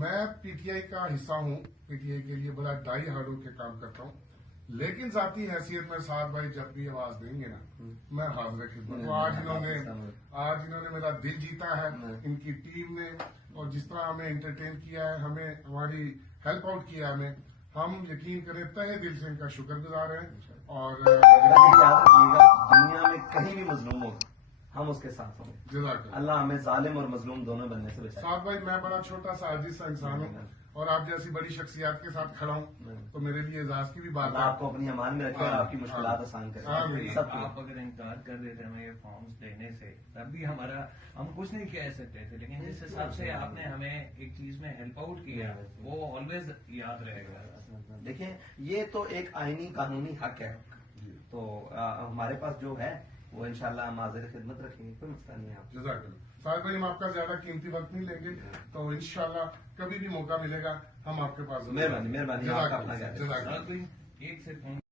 میں P T I کا حصہ ہوں، پی ٹی آئی کے لیے بڑا ڈائی ہارڈ ہو کے کام کرتا ہوں، لیکن ذاتی حیثیت میں سعد بھائی جب بھی آواز دیں گے نا میں حاضر خدمت ہوں۔ آج انہوں نے میرا دل جیتا ہے، ان کی ٹیم نے، اور جس طرح ہمیں انٹرٹین کیا ہے، ہمیں ہماری ہیلپ آؤٹ کیا ہمیں، ہم یقین کریں تہہ دل سے ان کا شکر گزار ہیں۔ اور یاد رکھیے گا دنیا میں کہیں بھی مظلوم ہو ہم اس کے ساتھ ہوں گے۔ جزاک اللہ۔ اللہ ہمیں ظالم اور مظلوم دونوں بننے سے بچائے۔ سعد بھائی میں بڑا چھوٹا سا عاجز سا انسان ہوں اور آپ جیسی بڑی شخصیات کے ساتھ کھڑا ہوں تو میرے لیے اعزاز کی بھی بات اللہ ہے۔ آپ کو اپنی امان میں رکھے اور آپ کی مشکلات آسان کرے۔ سب آپ اگر انکار کر دیتے ہمیں یہ فارمز دینے سے تب بھی ہم کچھ نہیں کہہ سکتے تھے، لیکن جس حساب سے آپ نے ہمیں ایک چیز میں ہیلپ آؤٹ کیا وہ آلویز یاد رہے گا۔ دیکھیں یہ تو ایک آئینی قانونی حق ہے، تو ہمارے پاس جو ہے وہ انشاءاللہ ہم حاضر خدمت رکھیں گے، کوئی مسئلہ نہیں ہے۔ آپ جزاک اللہ۔ سعد بھائی ہم آپ کا زیادہ قیمتی وقت نہیں لیں گے، تو انشاءاللہ کبھی بھی موقع ملے گا ہم آپ کے پاس ضرور آئیں گے۔ مہربانی جزاک آپ کا اپنا اللہ۔ خیال رکھیں۔ جزاک اللہ۔ ایک سے